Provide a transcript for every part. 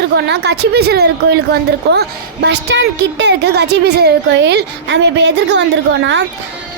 வந்திருக்கோம்னா கச்சிபீஸ்வரர் கோயிலுக்கு வந்திருக்கோம். Bus stand கிட்ட இருக்குது கச்சிபீஸ்வரர் கோயில். நம்ம இப்போ எதற்கு வந்திருக்கோம்னா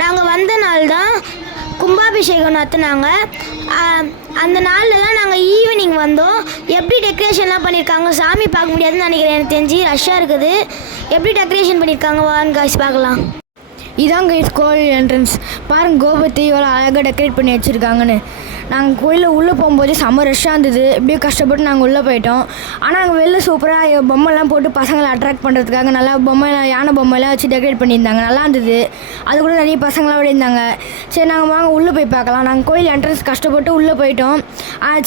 நாங்கள் வந்த நாள் தான் கும்பாபிஷேகம் நடத்துனாங்க. அந்த நாளில் தான் நாங்கள் ஈவினிங் வந்தோம். எப்படி டெக்கரேஷன்லாம் பண்ணியிருக்காங்க சாமி பார்க்க முடியாதுன்னு நினைக்கிறேன். எனக்கு தெரிஞ்சு ரஷ்ஷாக இருக்குது. எப்படி டெக்கரேஷன் பண்ணியிருக்காங்க வாங்க காசு பார்க்கலாம். இதான் கைஸ் கோயில் என்ட்ரன்ஸ் பாருங்க கோபுரத்தை இவ்வளோ அழகாக டெக்கரேட் பண்ணி வச்சுருக்காங்கன்னு. நாங்கள் கோயிலில் உள்ளே போகும்போது செம்ம ரஷ்ஷாக இருந்தது. இப்படியே கஷ்டப்பட்டு நாங்கள் உள்ளே போயிட்டோம். ஆனால் நாங்கள் வெளில சூப்பராக பொம்மைலாம் போட்டு பசங்களை அட்ராக்ட் பண்ணுறதுக்காக நல்லா பொம்மை யானை பொம்மைலாம் வச்சு டெக்கரேட் பண்ணியிருந்தாங்க. நல்லா இருந்தது. அது கூட நிறைய பசங்களாம் விளையாண்டாங்க. சரி நாங்கள் வாங்க உள்ளே போய் பார்க்கலாம். நாங்கள் கோயில் என்ட்ரன்ஸ் கஷ்டப்பட்டு உள்ளே போயிட்டோம்.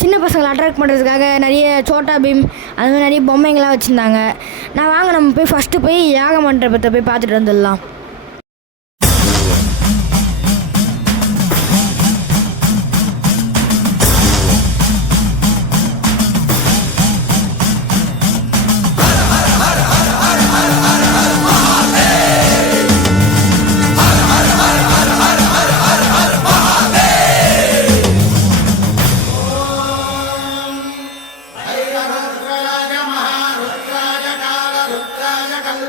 சின்ன பசங்களை அட்ராக்ட் பண்ணுறதுக்காக நிறைய சோட்டா பீம் அது மாதிரி நிறைய பொம்மைங்களாம் வச்சுருந்தாங்க. நான் வாங்க நம்ம போய் ஃபஸ்ட்டு போய் யாக மண்டபத்தை போய் பார்த்துட்டு வந்துடலாம்.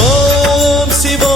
ஓம் சிவோ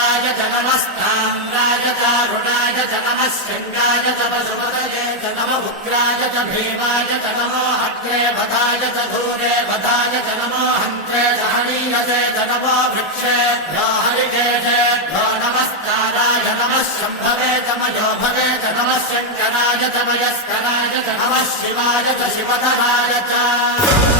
सोमायत रुद्राय च नमस्ताम्राय च रुणाय च नमः शृङ्गाय च पशुपतये च नम उग्राय च भीमाय च नमो अग्रे वधाय च धूरे वधाय च नमो हन्त्रे च हनीयसे च नमो वृक्षेभ्यो हरिकेशेभ्यो नमस्काराय नमः शम्भवे च मयो भवे च नमः शङ्कराय च मयस्कराय च नमः शिवाय च शिवधराय च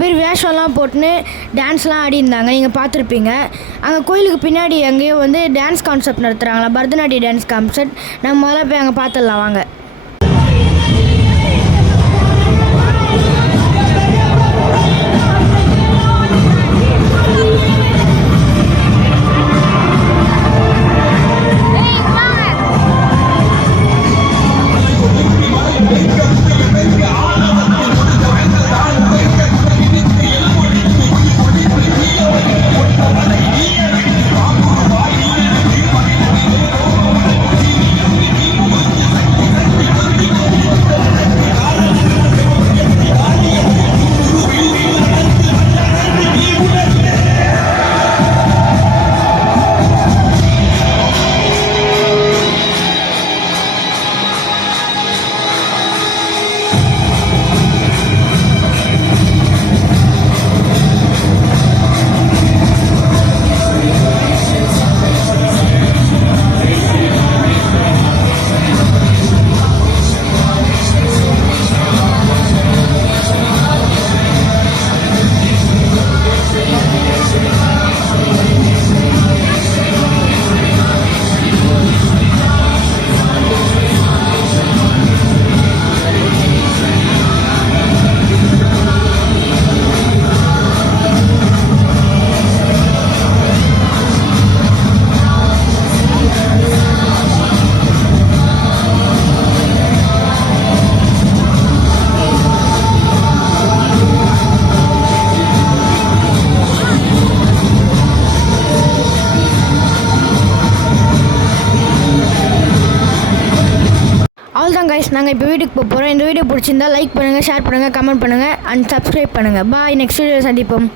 பேர் வேஷம்லாம் போட்டுன்னு டான்ஸ்லாம் ஆடியிருந்தாங்க நீங்கள் பார்த்துருப்பீங்க. அங்கே கோயிலுக்கு பின்னாடி எங்கேயோ வந்து டான்ஸ் கான்செப்ட் நடத்துகிறாங்களா பரதநாட்டிய டான்ஸ் கான்செப்ட் நம்ம முதல்ல போய் அங்கே பார்த்துடலாம் வாங்க. வணக்கம் கைஸ் நாங்கள் இப்போ வீட்டுக்கு போக போகிறோம் இந்த வீடியோ பிடிச்சிருந்தா லைக் பண்ணுங்கள் ஷேர் பண்ணுங்கள் கமெண்ட் பண்ணுங்கள் அண்ட் சப்ஸ்கிரைப் பண்ணுங்கள் பாய் நெக்ஸ்ட் வீடியோ சந்திப்போம்.